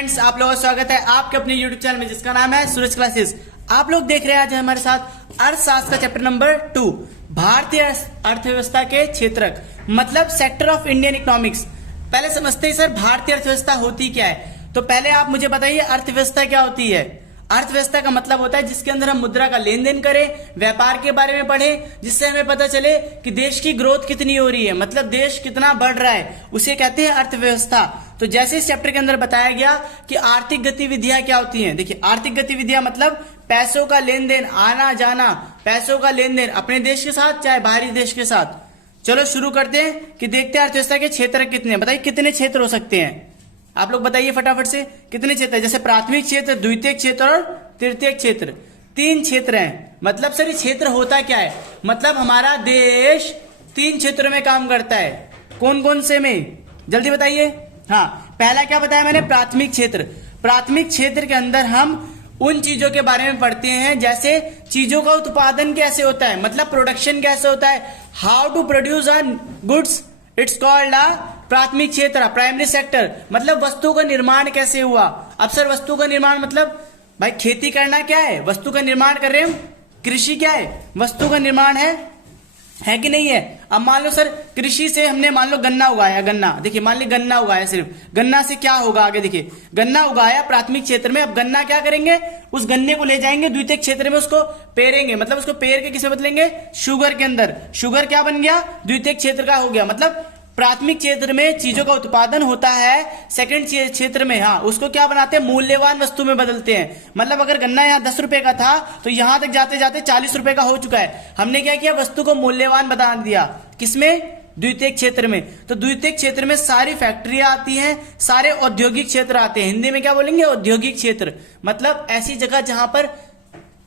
Friends, आप लोगों का स्वागत है आपके अपने YouTube चैनल में जिसका नाम है सूरज क्लासेस। आप लोग देख रहे हैं आज हमारे साथ अर्थशास्त्र का चैप्टर नंबर 2 भारतीय अर्थव्यवस्था के क्षेत्रक मतलब सेक्टर ऑफ इंडियन इकोनॉमिक्स। पहले समझते हैं सर भारतीय अर्थव्यवस्था होती क्या है। तो पहले आप मुझे बताइए अर्थव्यवस्था क्या होती है। अर्थव्यवस्था का मतलब होता है जिसके अंदर हम मुद्रा का लेन देन करें, व्यापार के बारे में पढ़ें, जिससे हमें पता चले कि देश की ग्रोथ कितनी हो रही है, मतलब देश कितना बढ़ रहा है, उसे कहते हैं अर्थव्यवस्था। तो जैसे इस चैप्टर के अंदर बताया गया कि आर्थिक गतिविधियां क्या होती हैं। देखिए आर्थिक गतिविधियां मतलब पैसों का लेन देन, आना जाना, पैसों का लेन देन अपने देश के साथ चाहे बाहरी देश के साथ। चलो शुरू करते हैं कि देखते हैं अर्थव्यवस्था के क्षेत्र कितने, बताइए कितने क्षेत्र हो सकते हैं। आप लोग बताइए फटाफट से कितने क्षेत्र है। जैसे प्राथमिक क्षेत्र, द्वितीयक क्षेत्र और तृतीयक क्षेत्र, 3 क्षेत्र हैं। मतलब सर ये क्षेत्र होता क्या है, मतलब हमारा देश 3 क्षेत्रों में काम करता है। कौन कौन से में, जल्दी बताइए। हाँ, पहला क्या बताया मैंने, प्राथमिक क्षेत्र। प्राथमिक क्षेत्र के अंदर हम उन चीजों के बारे में पढ़ते हैं जैसे चीजों का उत्पादन कैसे होता है, मतलब प्रोडक्शन कैसे होता है, how to produce a goods, it's called a प्राथमिक क्षेत्र, प्राइमरी सेक्टर। मतलब वस्तु का निर्माण कैसे हुआ। अब सर वस्तु का निर्माण मतलब भाई खेती करना क्या है, वस्तु का निर्माण कर रहे हैं। कृषि क्या है, वस्तु का निर्माण है कि नहीं है। अब मान लो सर कृषि से हमने मान लो गन्ना उगाया, गन्ना देखिए मान ली गन्ना उगाया, सिर्फ गन्ना से क्या होगा आगे देखिए, गन्ना उगाया प्राथमिक क्षेत्र में। अब गन्ना क्या करेंगे, उस गन्ने को ले जाएंगे द्वितीयक क्षेत्र में, उसको पेरेंगे, मतलब उसको पेर के किसे बदलेंगे, शुगर के अंदर। शुगर क्या बन गया, द्वितीयक क्षेत्र का हो गया। मतलब प्राथमिक क्षेत्र में चीजों का उत्पादन होता है, सेकंड क्षेत्र में हाँ उसको क्या बनाते हैं, मूल्यवान वस्तु में बदलते हैं। मतलब अगर गन्ना यहाँ 10 रुपए का था तो यहां तक जाते जाते 40 रुपए का हो चुका है। हमने क्या किया, वस्तु को मूल्यवान बना दिया। किसमें, द्वितीयक क्षेत्र में। तो द्वितीयक क्षेत्र में सारी फैक्ट्रियां आती हैं, सारे औद्योगिक क्षेत्र आते हैं। हिंदी में क्या बोलेंगे, औद्योगिक क्षेत्र। मतलब ऐसी जगह जहां पर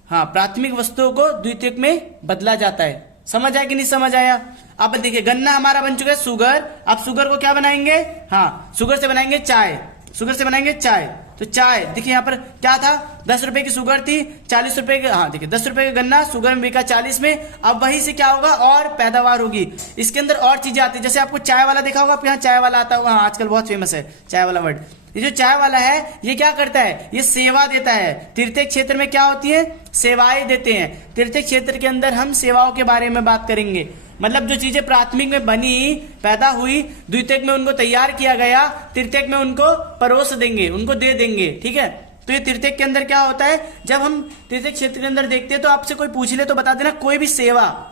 हाँ प्राथमिक वस्तुओं को द्वितीयक में बदला जाता है। समझ आया कि नहीं समझ आया। अब देखिए गन्ना हमारा बन चुका है शुगर। अब शुगर को क्या बनाएंगे, हाँ शुगर से बनाएंगे चाय, शुगर से बनाएंगे चाय। तो चाय देखिए यहाँ पर क्या था, 10 रुपए की शुगर थी, 40 रुपए के, हाँ देखिए 10 रुपए का गन्ना शुगर में बिका 40 में। अब वहीं से क्या होगा, और पैदावार होगी। इसके अंदर और चीजें आती है, जैसे आपको चाय वाला देखा होगा, आप यहाँ चाय वाला आता होगा, हाँ आजकल बहुत फेमस है चाय वाला वर्ड। ये जो चाय वाला है ये क्या करता है, ये सेवा देता है। तृतीयक क्षेत्र में क्या होती है, सेवाएं देते हैं। तृतीयक क्षेत्र के अंदर हम सेवाओं के बारे में बात करेंगे। मतलब जो चीजें प्राथमिक में बनी, पैदा हुई, द्वितीयक में उनको तैयार किया गया, तृतीयक में उनको परोस देंगे, उनको दे देंगे। ठीक है, तो ये तृतीयक के अंदर क्या होता है, जब हम तृतीयक क्षेत्र के अंदर देखते हैं तो आपसे कोई पूछ ले तो बता देना कोई भी सेवा।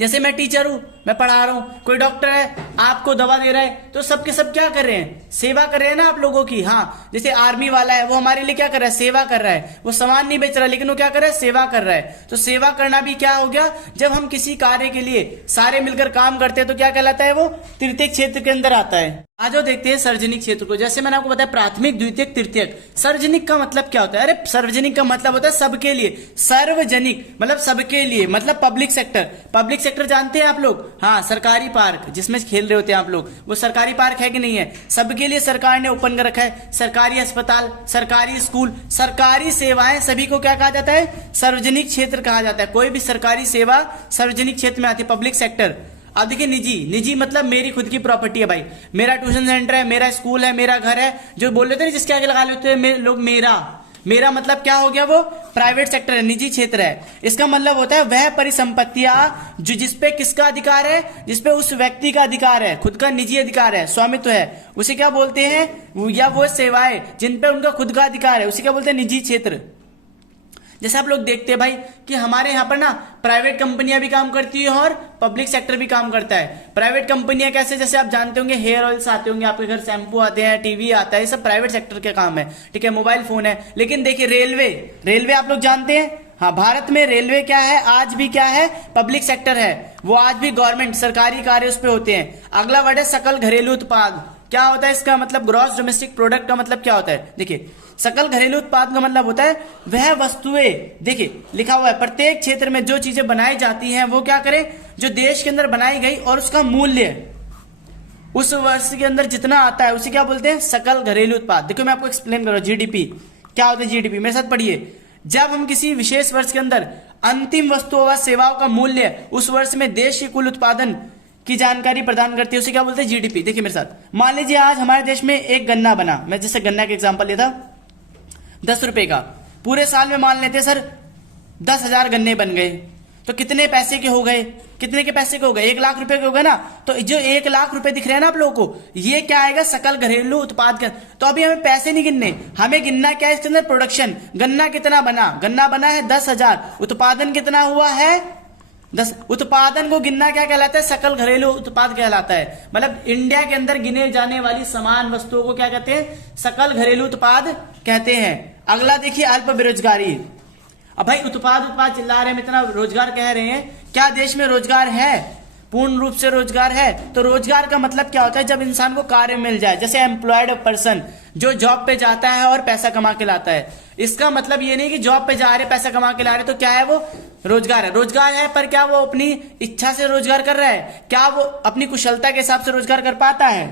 जैसे मैं टीचर हूं, मैं पढ़ा रहा हूं, कोई डॉक्टर है आपको दवा दे रहा है, तो सबके सब क्या कर रहे हैं, सेवा कर रहे हैं ना आप लोगों की। हाँ जैसे आर्मी वाला है वो हमारे लिए क्या कर रहा है, सेवा कर रहा है। वो सामान नहीं बेच रहा लेकिन वो क्या कर रहा है, सेवा कर रहा है। तो सेवा करना भी क्या हो गया, जब हम किसी कार्य के लिए सारे मिलकर काम करते हैं तो क्या कहलाता है, वो तृतीयक क्षेत्र के अंदर आता है। आज देखते हैं सार्वजनिक क्षेत्र को। जैसे मैंने आपको बताया प्राथमिक, द्वितीयक, तृतीयक। सार्वजनिक का मतलब क्या होता है, अरे सार्वजनिक का मतलब होता है सबके लिए। सार्वजनिक मतलब सबके लिए, मतलब पब्लिक सेक्टर। पब्लिक सेक्टर जानते हैं आप लोग, हाँ सरकारी पार्क जिसमें खेल रहे होते हैं आप लोग, वो सरकारी पार्क है कि नहीं है, सबके लिए सरकार ने ओपन कर रखा है। सरकारी अस्पताल, सरकारी स्कूल, सरकारी सेवाएं, सभी को क्या कहा जाता है, सार्वजनिक क्षेत्र कहा जाता है। कोई भी सरकारी सेवा सार्वजनिक क्षेत्र में आती है, पब्लिक सेक्टर। अब देखिए निजी, निजी मतलब मेरी खुद की प्रॉपर्टी है भाई, मेरा ट्यूशन सेंटर है, मेरा स्कूल है, मेरा घर है। जो बोल लेते हैं जिसके आगे लगा लेते हैं लोग मेरा मतलब क्या हो गया, वो प्राइवेट सेक्टर है, निजी क्षेत्र है। इसका मतलब होता है वह परिसंपत्तियां जो जिसपे किसका अधिकार है, जिसपे उस व्यक्ति का अधिकार है, खुद का निजी अधिकार है, स्वामित्व है, उसे क्या बोलते हैं, या वो सेवाएं जिन पे उनका खुद का अधिकार है उसे क्या बोलते हैं, निजी क्षेत्र। जैसे आप लोग देखते हैं भाई कि हमारे यहाँ पर ना प्राइवेट कंपनियां भी काम करती है और पब्लिक सेक्टर भी काम करता है। प्राइवेट कंपनियां कैसे, जैसे आप जानते होंगे हेयर ऑयल्स आते होंगे आपके घर, शैम्पू आते हैं, टीवी आता है, ये सब प्राइवेट सेक्टर के काम है। ठीक है, मोबाइल फोन है। लेकिन देखिए रेलवे आप लोग जानते हैं, हाँ भारत में रेलवे क्या है, आज भी क्या है, पब्लिक सेक्टर है। वो आज भी गवर्नमेंट सरकारी कार्य उस पे होते हैं। अगला वर्ड है सकल घरेलू उत्पाद। क्या होता है इसका मतलब, ग्रॉस डोमेस्टिक प्रोडक्ट का मतलब क्या होता है, देखिए सकल घरेलू उत्पाद का मतलब होता है वह वस्तुएं, देखिए लिखा हुआ है प्रत्येक क्षेत्र में जो चीजें बनाई जाती हैं वो क्या करें, जो देश के अंदर बनाई गई और उसका मूल्य उस वर्ष के अंदर जितना आता है उसे क्या बोलते हैं, सकल घरेलू उत्पाद। देखो मैं आपको एक्सप्लेन कर रहा हूं, जीडीपी क्या होता है, जीडीपी मेरे साथ पढ़िए। जब हम किसी विशेष वर्ष के अंदर अंतिम वस्तुओं व सेवाओं का मूल्य उस वर्ष में देश के कुल उत्पादन की जानकारी प्रदान करती है उसे क्या बोलते हैं, जीडीपी। देखिए मेरे साथ, मान लीजिए आज हमारे देश में एक गन्ना बना, मैं जैसे गन्ना का एग्जांपल लेता, 10 रुपए का, पूरे साल में मान लेते सर 10,000 गन्ने बन गए, तो कितने पैसे के हो गए, कितने के पैसे के हो गए, 1 लाख रुपए के हो गए ना। तो जो 1 लाख रुपए दिख रहे हैं ना आप लोगों को, ये क्या आएगा, सकल घरेलू उत्पाद का। तो अभी हमें पैसे नहीं गिनने, हमें गिनना क्या है इसके अंदर, प्रोडक्शन। गन्ना कितना बना, गन्ना बना है 10,000, उत्पादन कितना हुआ है 10। उत्पादन को गिनना क्या कहलाता है, सकल घरेलू उत्पाद कहलाता है। मतलब इंडिया के अंदर गिने जाने वाली समान वस्तुओं को क्या कहते हैं, सकल घरेलू उत्पाद कहते हैं। अगला देखिए, अल्प बेरोजगारी। अब भाई उत्पाद चिल्ला रहे हैं, इतना रोजगार कह रहे हैं, क्या देश में रोजगार है, पूर्ण रूप से रोजगार है? तो रोजगार का मतलब क्या होता है, जब इंसान को कार्य मिल जाए, जैसे एम्प्लॉयड पर्सन जो जॉब पे जाता है और पैसा कमा के लाता है। इसका मतलब ये नहीं कि जॉब पे जा रहे पैसा कमा के ला रहे तो क्या है, वो रोजगार है। रोजगार है, पर क्या वो अपनी इच्छा से रोजगार कर रहा है, क्या वो अपनी कुशलता के हिसाब से रोजगार कर पाता है?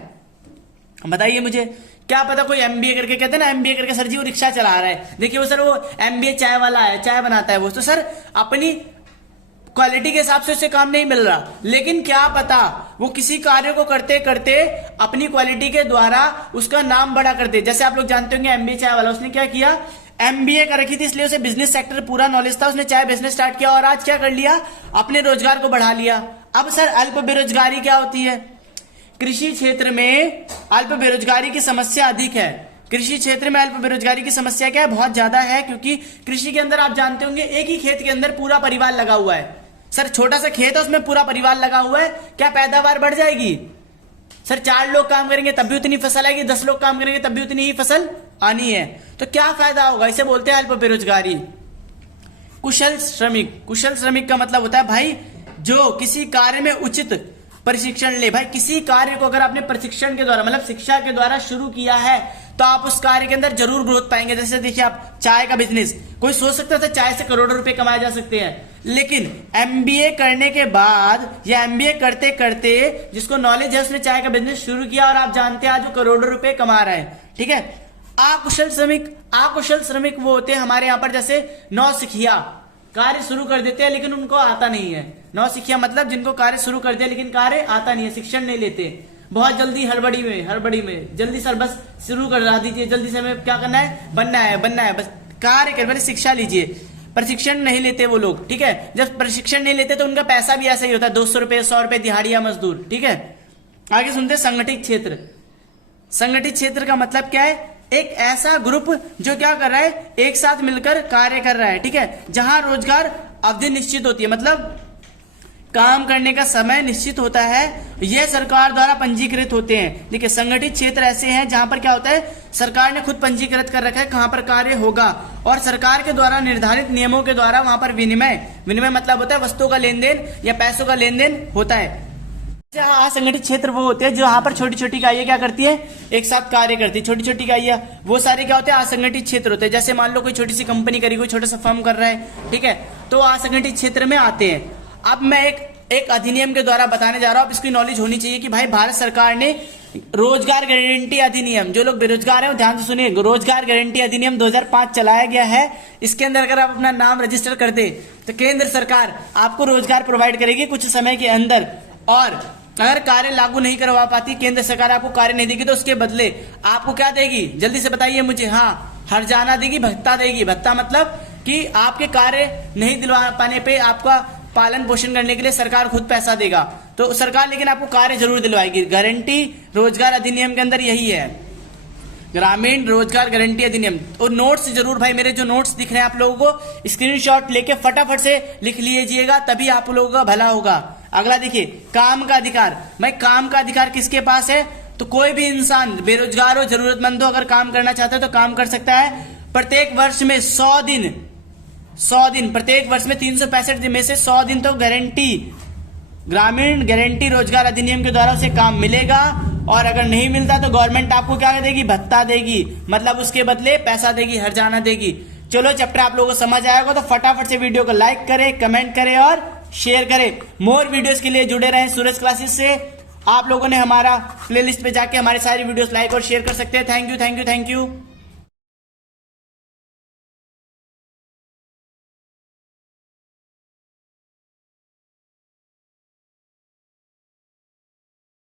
बताइए मुझे। क्या पता कोई एमबीए करके, कहते हैं ना एमबीए करके सर जी वो रिक्शा चला रहा है, देखिए वो सर वो एमबीए चाय वाला है, चाय बनाता है वो, तो सर अपनी क्वालिटी के हिसाब से उसे काम नहीं मिल रहा, लेकिन क्या पता वो किसी कार्य को करते करते अपनी क्वालिटी के द्वारा उसका नाम बड़ा कर दे। जैसे आप लोग जानते होंगे एमबीए चाय वाला, उसने क्या किया, एमबीए कर रखी थी इसलिए उसे बिजनेस सेक्टर पूरा नॉलेज था, उसने चाय बिजनेस स्टार्ट किया और आज क्या कर लिया, अपने रोजगार को बढ़ा लिया। अब सर अल्प बेरोजगारी क्या होती है, कृषि क्षेत्र में अल्प बेरोजगारी की समस्या अधिक है। कृषि क्षेत्र में अल्प बेरोजगारी की समस्या क्या है, बहुत ज्यादा है, क्योंकि कृषि के अंदर आप जानते होंगे एक ही खेत के अंदर पूरा परिवार लगा हुआ है। सर छोटा सा खेत है उसमें पूरा परिवार लगा हुआ है, क्या पैदावार बढ़ जाएगी? सर 4 लोग काम करेंगे तब भी उतनी फसल आएगी, 10 लोग काम करेंगे तब भी उतनी ही फसल आनी है, तो क्या फायदा होगा? इसे बोलते हैं अल्प बेरोजगारी। कुशल श्रमिक। कुशल श्रमिक का मतलब होता है भाई जो किसी कार्य में उचित प्रशिक्षण ले। भाई किसी कार्य को अगर आपने प्रशिक्षण के द्वारा, मतलब शिक्षा के द्वारा शुरू किया है, तो आप उस कार्य के अंदर जरूर ग्रोथ पाएंगे। जैसे देखिए आप चाय का बिजनेस, कोई सोच सकता था चाय से करोड़ों रुपए कमाए जा सकते हैं, लेकिन एमबीए करने के बाद या एमबीए करते करते जिसको नॉलेज है उसने चाय का बिजनेस शुरू किया और आप जानते हैं आज वो करोड़ों रुपए कमा रहे हैं। ठीक है। अकुशल श्रमिक वो होते हैं हमारे यहाँ पर, जैसे नौसिखिया कार्य शुरू कर देते हैं लेकिन उनको आता नहीं है। नौसिखिया मतलब जिनको कार्य शुरू कर दिया लेकिन कार्य आता नहीं है, शिक्षण नहीं लेते, बहुत जल्दी हड़बड़ी में जल्दी सर बस शुरू कर दीजिए, जल्दी से हमें क्या करना है, बनना है, बस कार्य कर, शिक्षा लीजिए, प्रशिक्षण नहीं लेते वो लोग। ठीक है। जब प्रशिक्षण नहीं लेते तो उनका पैसा भी ऐसा ही होता है, 200 रुपए 100 रुपए दिहाड़िया मजदूर। ठीक है। आगे सुनते संगठित क्षेत्र। संगठित क्षेत्र का मतलब क्या है, एक ऐसा ग्रुप जो क्या कर रहा है, एक साथ मिलकर कार्य कर रहा है। ठीक है। जहां रोजगार अवधि निश्चित होती है, मतलब काम करने का समय निश्चित होता है, यह सरकार द्वारा पंजीकृत होते हैं। देखिए संगठित क्षेत्र ऐसे हैं जहां पर क्या होता है, सरकार ने खुद पंजीकृत कर रखा है कहां पर कार्य होगा, और सरकार के द्वारा निर्धारित नियमों के द्वारा वहां पर विनिमय मतलब होता है वस्तुओं का लेन देन या पैसों का लेन देन होता है। असंगठित क्षेत्र वो होते हैं जो यहाँ पर छोटी छोटी इकाइयां क्या करती है, एक साथ कार्य करती है। छोटी छोटी इकाइयां वो सारे क्या होते हैं, असंगठित क्षेत्र होते हैं। जैसे मान लो कोई छोटी सी कंपनी करी, कोई छोटा सा फर्म कर रहा है, ठीक है, तो असंगठित क्षेत्र में आते हैं। अब मैं एक अधिनियम के द्वारा बताने जा रहा हूं, अब इसकी नॉलेज होनी चाहिए कि भाई भारत सरकार ने रोजगार गारंटी अधिनियम, जो लोग बेरोजगार हैं ध्यान से सुनिए, रोजगार गारंटी अधिनियम 2005 चलाया गया है। इसके अंदर अगर आप अपना नाम रजिस्टर कर दे तो केंद्र सरकार आपको रोजगार प्रोवाइड करेगी कुछ समय के अंदर, और अगर कार्य लागू नहीं करवा पाती केंद्र सरकार, आपको कार्य नहीं देगी, तो उसके बदले आपको क्या देगी, जल्दी से बताइए मुझे। हाँ, हर्जाना देगी, भत्ता देगी। भत्ता मतलब कि आपके कार्य नहीं दिलवा पाने पे आपका पालन पोषण करने के लिए सरकार खुद पैसा देगा, तो सरकार लेकिन आपको कार्य जरूर दिलवाएगी। गारंटी रोजगार अधिनियम के अंदर यही है, ग्रामीण रोजगार गारंटी अधिनियम। और नोट्स जरूर भाई, मेरे जो नोट्स दिख रहे हैं आप लोगों को स्क्रीनशॉट लेके फटाफट से लिख लीजिएगा, तभी आप लोगों का भला होगा। अगला देखिए, काम का अधिकार। भाई काम का अधिकार किसके पास है, तो कोई भी इंसान बेरोजगार हो, जरूरतमंद हो, अगर काम करना चाहता है तो काम कर सकता है। प्रत्येक वर्ष में 100 दिन, प्रत्येक वर्ष में 365 दिन में से 100 दिन तो गारंटी, ग्रामीण गारंटी रोजगार अधिनियम के द्वारा उसे काम मिलेगा, और अगर नहीं मिलता तो गवर्नमेंट आपको क्या देगी, भत्ता देगी, मतलब उसके बदले पैसा देगी, हर्जाना देगी। चलो चैप्टर आप लोगों को समझ आएगा तो फटाफट से वीडियो को लाइक करें, कमेंट करें और शेयर करें। मोर वीडियोस के लिए जुड़े रहें सूरज क्लासेस से। आप लोगों ने हमारा प्लेलिस्ट पे जाके हमारे सारी वीडियोस लाइक और शेयर कर सकते हैं। Thank you.